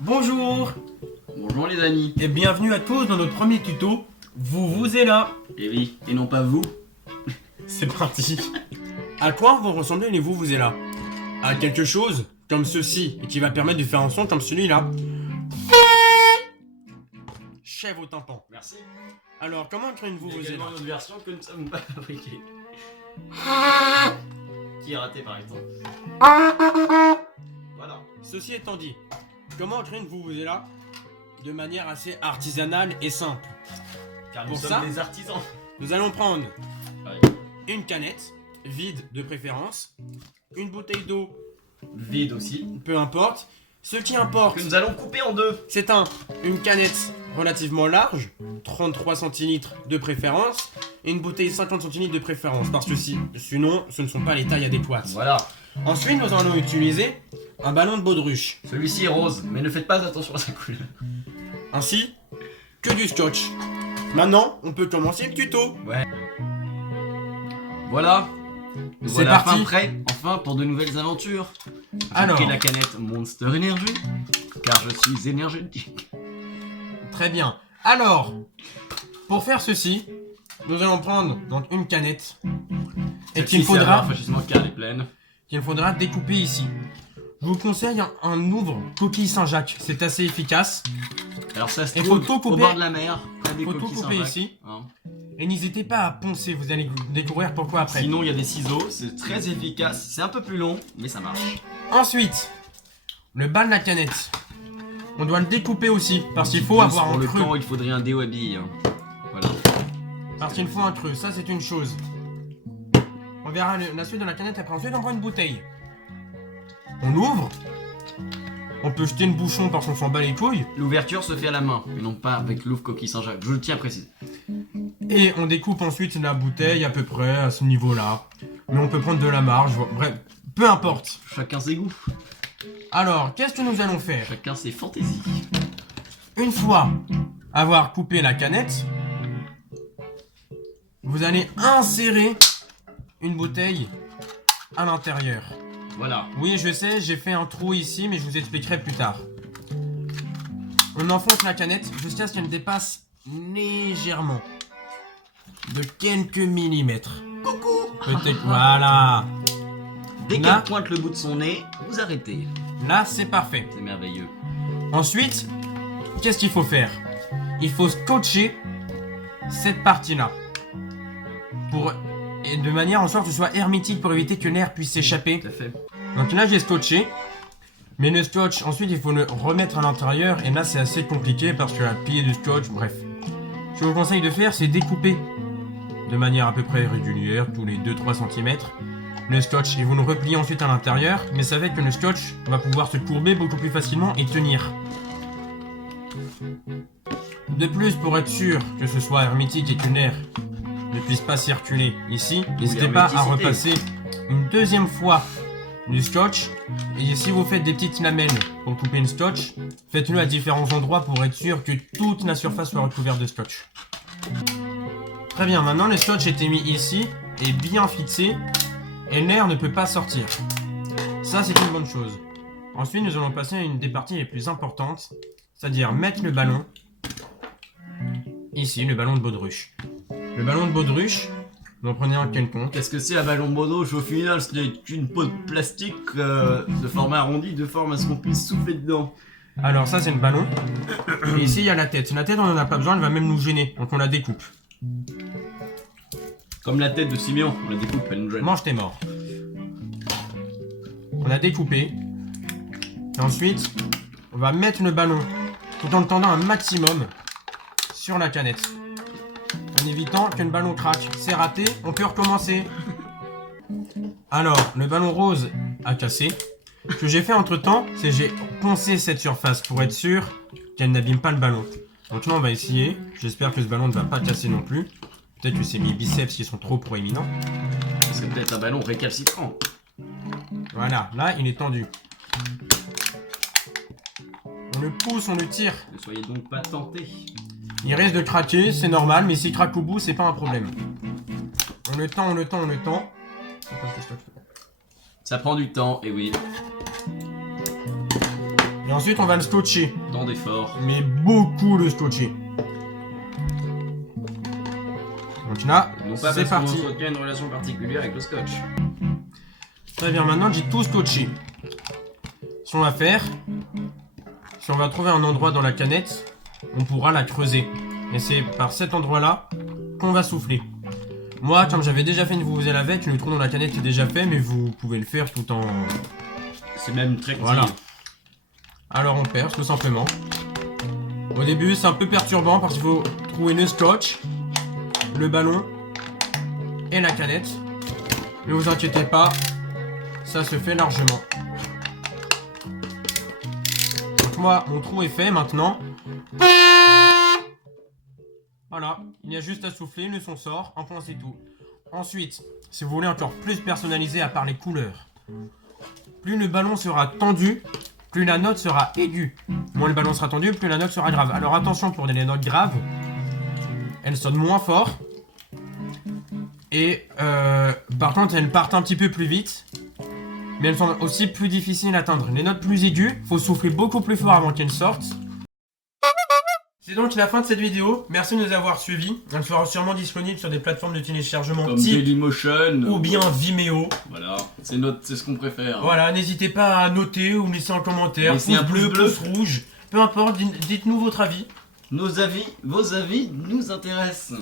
Bonjour Bonjour les amis. et bienvenue à tous dans notre premier tuto. Vous êtes là. Et oui, et non pas vous. C'est parti. À quoi vont ressembler les vous êtes là? À quelque chose comme ceci et qui va permettre de faire un son comme celui-là. Chèvre au tympan. Merci. Alors comment créer une Il y a vous êtes là? également une autre version que nous ne sommes pas fabriqués. Qui est raté par exemple. Voilà. Ceci étant dit, comment créer une vous êtes là de manière assez artisanale et simple? Car nous Pour sommes ça, des artisans. Nous allons prendre Ouais. une canette, vide de préférence, une bouteille d'eau, Vide aussi. peu importe. Ce qui importe, Que nous allons couper en deux. c'est une canette relativement large, 33 centilitres de préférence, et une bouteille 50 centilitres de préférence, parce que sinon, ce ne sont pas les tailles adéquates. Voilà. Ensuite, nous allons utiliser un ballon de baudruche, Celui-ci est rose, mais ne faites pas attention à sa couleur. ainsi que du scotch. Maintenant, on peut commencer le tuto. Voilà. Nous C'est voilà parti. enfin prêts, enfin pour de nouvelles aventures. J'ai Alors. pris la canette Monster Energy, car je suis énergétique. Très bien. Alors, pour faire ceci, nous allons prendre donc une canette et qu'il faudra car elle est pleine. découper ici. Je vous conseille un ouvre coquille Saint-Jacques, c'est assez efficace. Alors ça se Et trouve faut tout au couper. bord de la mer. T'as des Faut tout coquilles couper Saint-Jacques, ici. hein. Et n'hésitez pas à poncer, vous allez découvrir pourquoi après. Sinon il y a des ciseaux, c'est très efficace. C'est un peu plus long, mais ça marche. Ensuite, le bas de la canette. On doit le découper aussi, parce qu'il faut Juste avoir pour un le creux. temps, il faudrait un déo à billes, hein. Voilà. Parce qu'il faut un creux, ça c'est une chose. On verra la suite de la canette après. Ensuite, on prend une bouteille. On l'ouvre. On peut jeter le bouchon parce qu'on s'en bat les couilles. L'ouverture se fait à la main, et non pas avec l'ouvre coquille Saint-Jacques. Je tiens à préciser. Et on découpe ensuite la bouteille à peu près à ce niveau-là. Mais on peut prendre de la marge, bref, peu importe. Chacun ses goûts, Alors, qu'est-ce que nous allons faire? chacun ses fantaisies. Une fois avoir coupé la canette, vous allez insérer une bouteille à l'intérieur. Voilà. Oui, je sais, j'ai fait un trou ici, mais je vous expliquerai plus tard. On enfonce la canette jusqu'à ce qu'elle dépasse légèrement. De quelques millimètres. Coucou. Peut-être, voilà. Dès Là. qu'elle pointe le bout de son nez, vous arrêtez. Là, c'est parfait. C'est merveilleux. Ensuite, qu'est-ce qu'il faut faire? Il faut scotcher cette partie-là. Et de manière en sorte que ce soit hermétique pour éviter que l'air puisse s'échapper. Tout à fait. Donc là, j'ai scotché. Mais le scotch, ensuite, il faut le remettre à l'intérieur. Et là, c'est assez compliqué parce que la pilier de scotch, bref. Ce que je vous conseille de faire, c'est découper de manière à peu près régulière, tous les 2-3 cm, le scotch. Et vous le repliez ensuite à l'intérieur. Mais ça fait que le scotch va pouvoir se courber beaucoup plus facilement et tenir. De plus, pour être sûr que ce soit hermétique et que l'air ne puisse pas circuler ici, n'hésitez pas à repasser une deuxième fois du scotch. Et si vous faites des petites lamelles pour couper une scotch, faites-le à différents endroits pour être sûr que toute la surface soit recouverte de scotch. Très bien, maintenant le scotch était mis ici et bien fixé et l'air ne peut pas sortir. Ça, c'est une bonne chose. Ensuite, nous allons passer à une des parties les plus importantes, c'est-à-dire mettre le ballon ici, le ballon de baudruche. Le ballon de baudruche, vous en prenez un quelconque. Qu'est-ce que c'est un ballon de baudruche au final? C'est une peau de plastique de format arrondi, de forme à ce qu'on puisse souffler dedans. Alors ça, c'est le ballon. Et ici, il y a la tête. La tête, on n'en a pas besoin, elle va même nous gêner, donc on la découpe. Comme la tête de Siméon, on la découpe, elle nous gêne. Mange, t'es mort. On a découpé. Et ensuite, on va mettre le ballon tout en le tendant un maximum sur la canette. En évitant que le ballon craque. C'est raté, on peut recommencer. Alors, le ballon rose a cassé. Ce que j'ai fait entre temps, c'est que j'ai poncé cette surface pour être sûr qu'elle n'abîme pas le ballon. Donc là, on va essayer. J'espère que ce ballon ne va pas casser non plus. Peut-être que c'est mes biceps qui sont trop proéminents. C'est peut-être un ballon récalcitrant. Voilà, là, il est tendu. On le pousse, on le tire. Ne soyez donc pas tentés. Il risque de craquer, c'est normal, mais s'il craque au bout, c'est pas un problème. On le tend, on le tend, on le tend. Ça prend du temps, et oui. Et ensuite, on va le scotcher. Tant d'efforts. Mais beaucoup le scotcher. Donc là, Non pas c'est parce qu'on parti. entretient une relation particulière avec le scotch. Très bien, maintenant j'ai tout scotché. Ce qu'on va faire, si on va trouver un endroit dans la canette, on pourra la creuser. Et c'est par cet endroit-là qu'on va souffler. Moi, comme j'avais déjà fait une vous avec, le trou dans la canette est déjà fait, mais vous pouvez le faire tout en... C'est même très petit. Voilà. Alors on perce tout simplement. Au début, c'est un peu perturbant parce qu'il faut trouver le scotch, le ballon et la canette. Ne vous inquiétez pas, ça se fait largement. Donc moi, mon trou est fait maintenant. Voilà, il y a juste à souffler, le son sort, un point c'est tout. Ensuite, si vous voulez encore plus personnaliser à part les couleurs, plus le ballon sera tendu, plus la note sera aiguë. Moins le ballon sera tendu, plus la note sera grave. Alors attention pour les notes graves, elles sonnent moins fort. Et par contre, elles partent un petit peu plus vite. Mais elles sont aussi plus difficiles à atteindre. Les notes plus aiguës, faut souffler beaucoup plus fort avant qu'elles sortent. C'est donc la fin de cette vidéo. Merci de nous avoir suivis. Elle sera sûrement disponible sur des plateformes de téléchargement Comme type Dailymotion. ou bien Vimeo. Voilà, c'est ce qu'on préfère. Voilà, n'hésitez pas à noter ou me laisser un commentaire. Laissez un pouce bleu, pouce rouge. Peu importe, dites-nous votre avis. Vos avis nous intéressent.